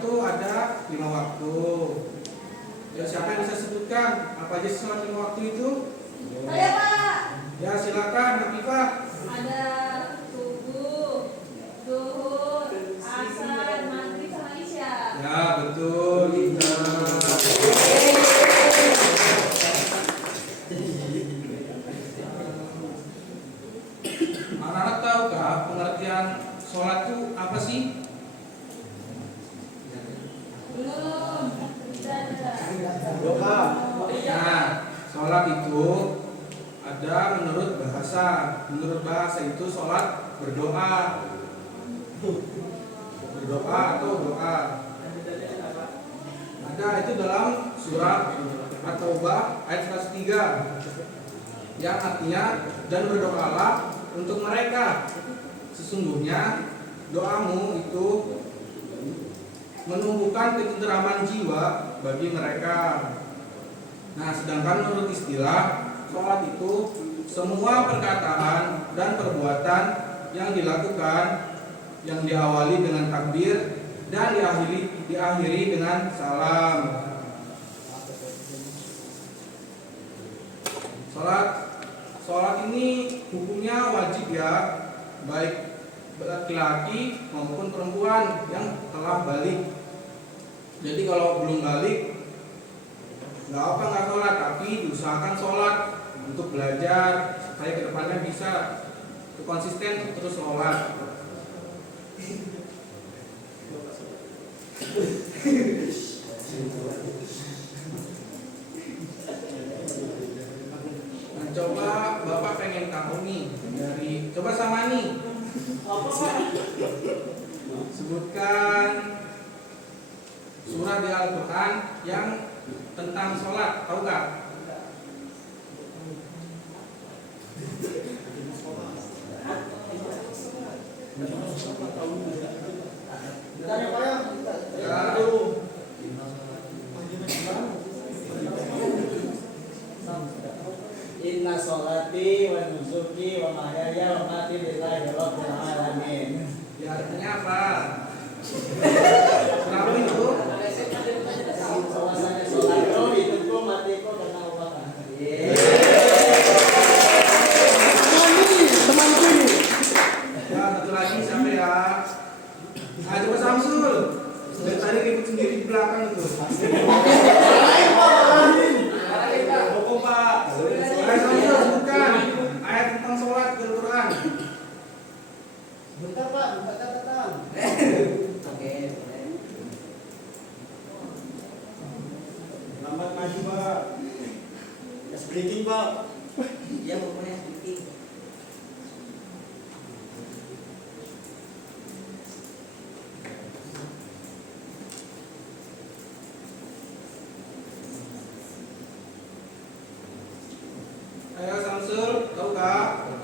itu ada 5 waktu. Ya, siapa yang bisa sebutkan apa aja sih sholat 5 waktu itu? Saya, Pak. Ya, silakan, Nafifah. Ada subuh, zuhur, asar, maghrib sama isya. Ya, betul. Anak-anak tahukah pengertian sholat itu apa sih? Belum. Tidak ada. Doa. Nah, sholat itu ada menurut bahasa. Menurut bahasa itu sholat berdoa. Berdoa atau doa. Ada itu dalam surat At-Taubah ayat 103 yang artinya, dan berdoalah untuk mereka, sesungguhnya doamu itu menumbuhkan ketenteraman jiwa bagi mereka. Nah, sedangkan menurut istilah, sholat itu semua perkataan dan perbuatan yang dilakukan yang diawali dengan takbir dan diakhiri dengan salam. Sholat ini hukumnya wajib ya, baik laki-laki maupun perempuan yang telah balik. Jadi kalau belum balik, nggak sholat, tapi diusahakan sholat untuk belajar supaya kedepannya bisa konsisten terus sholat. Nah, coba Bapak pengen tahu nih coba sama nih. Sebutkan surah di Al-Quran yang tentang sholat, tahu gak? Inna sholati wa nusuki wa mahyaya wa mati lillahi rabbil alamin. Ya, artinya apa? Kenapa itu? Bahwasanya sholatku, hidupku, matiku karena Allah. Temanku ini. Ya, satu lagi siapa ya? Ah, coba Samsul. Dari tadi ribut sendiri di belakang itu. Hukum Pak. Ayat Samsul sebutkan ayat tentang sholat di Al-Quran. Bentar Pak, buka catatan. Oke, boleh. Lambat maju Pak. Gas breaking Pak. Dia pokoknya sedikit. Ayo Samsul, tahu gak?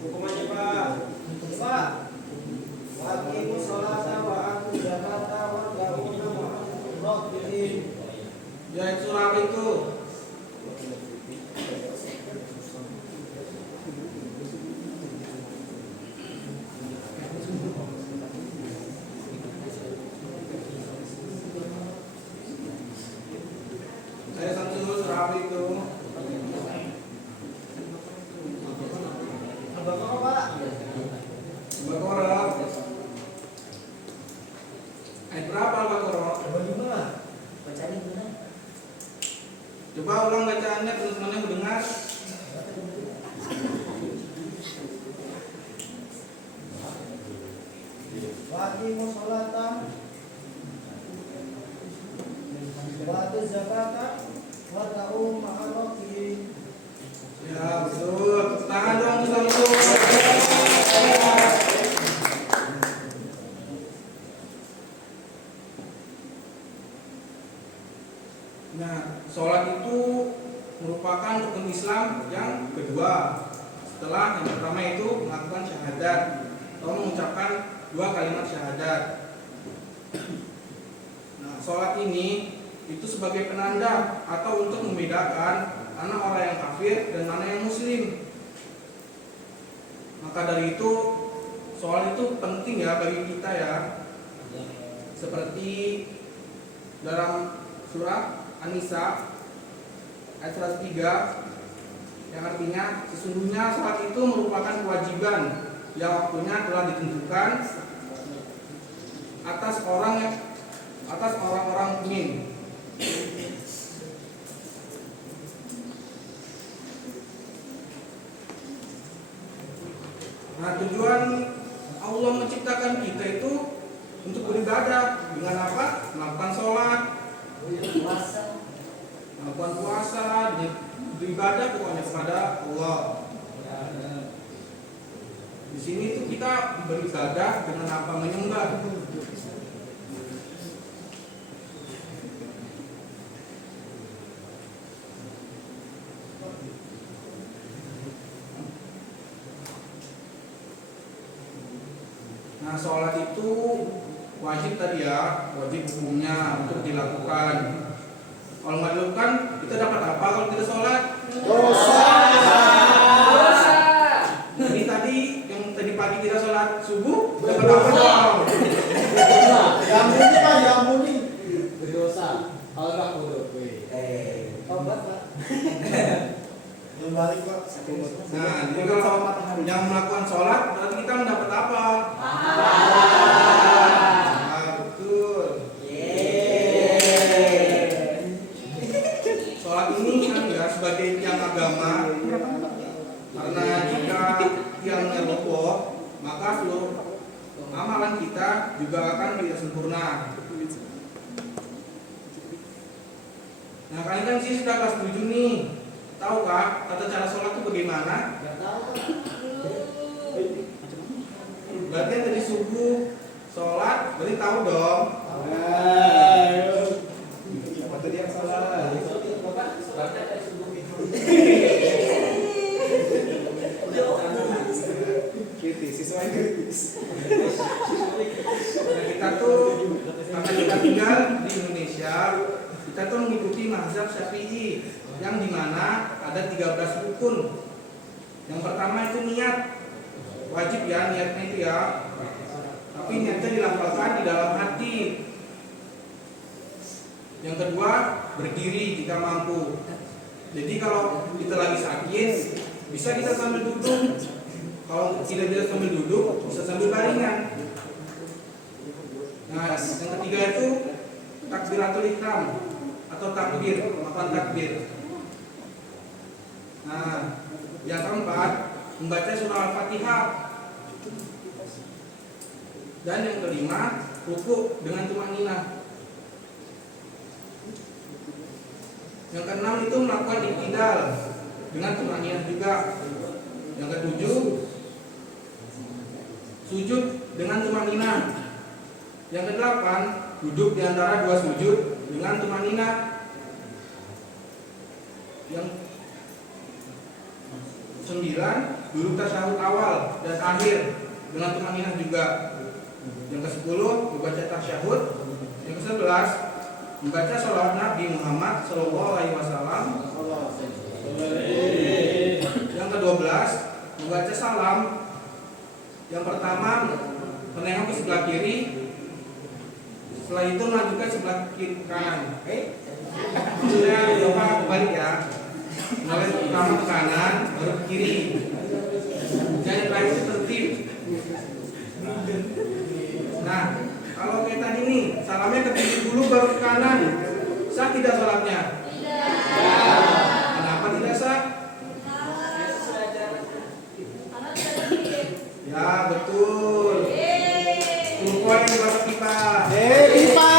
Hukum aja Pak. Pak. Waqimu sholata wa atu zakata wa ga'una ma'arrohim. Ya, itu surah apa itu? Saya Samsul, surah apa itu? Al-Baqarah Pak. Al-Baqarah. Ayat berapa Al-Baqarah? 25. Bacanya gimana? Coba ulang bacaannya, teman-teman yang mendengar. Waqimu sholata wa atu zakata wa ta'u ma'arrohim. Ya, betul. Tangan dong, Samsul. Nah, sholat itu merupakan rukun Islam yang kedua. Setelah yang pertama itu melakukan syahadat atau mengucapkan 2 kalimat syahadat. Nah, sholat ini itu sebagai penanda atau untuk membedakan mana orang yang kafir dan mana yang muslim. Maka dari itu sholat itu penting ya bagi kita ya. seperti dalam surah An-Nisa ayat 103 yang artinya sesungguhnya sholat itu merupakan kewajiban yang waktunya telah ditentukan atas orang-orang mukmin. Nah, tujuan Allah menciptakan kita itu untuk beribadah dengan apa? Melakukan sholat, melakukan puasa, beribadah pokoknya kepada Allah. Di sini itu kita beribadah dengan apa? Menyembah. Nah, sholat itu wajib tadi ya, wajib hukumnya untuk dilakukan. Kalau nggak dilakukan, kita dapat apa kalau tidak sholat? Dosa. Jadi tadi yang tadi pagi tidak sholat subuh, dapat apa dong? Diampuni Pak, diampuni. Berdosa. Kalau nggak bodoh. Obat Pak. Belum balik Pak. Nah, jadi kalau yang melakukan sholat, berarti kita mendapat apa? Nah, betul. Sholat ini kan ya sebagai tiang agama, karena jika tiangnya roboh, maka seluruh amalan kita juga akan tidak sempurna. Nah, kalian kan sih sudah kelas 7 nih. Tahukah tata cara sholat itu bagaimana? Nggak tahu Pak. Berarti yang tadi subuh sholat, berarti tahu dong. Apa tadi yang salah? Kritis, siswa yang kritis. Nah, kita tuh karena kita tinggal di Indonesia, kita tuh mengikuti mazhab Syafi'i yang dimana ada 13 rukun. Yang pertama itu niat, wajib ya niatnya itu ya. Tapi niatnya dilafalkan di dalam hati. Yang kedua berdiri jika mampu. Jadi kalau kita lagi sakit, bisa kita sambil duduk. Kalau tidak bisa sambil duduk, bisa sambil baringan. Nah, yang ketiga itu takbiratul ihram atau takbir, makan takbir. Nah, yang keempat membaca surah Al-Fatihah. Dan yang kelima ruku dengan tumanninah. Yang keenam itu melakukan i'tidal dengan tumanninah juga. Yang ketujuh sujud dengan tumanninah. Yang kedelapan duduk di antara dua sujud dengan tumanninah. Yang 9 duduk tasyahud awal dan akhir dengan tumanninah juga. Yang ke-10 membaca tasyahud. Yang ke-11 membaca sholawat Nabi Muhammad SAW. Yang ke-12 membaca salam. Yang pertama menengok ke sebelah kiri, setelah itu melanjutkan sebelah kiri kanan. Maksudnya doa kebalik ya. Mulai pertama ke kanan, baru ke kiri. Jadi terakhir itu tertib. Nah, kalau kayak tadi nih, salamnya ke kiri dulu baru ke kanan. Sah tidak sholatnya? Tidak. Kenapa tidak sah? Karena tidak dikit. Ya betul. 10 poin di Bapak IPA. IPA.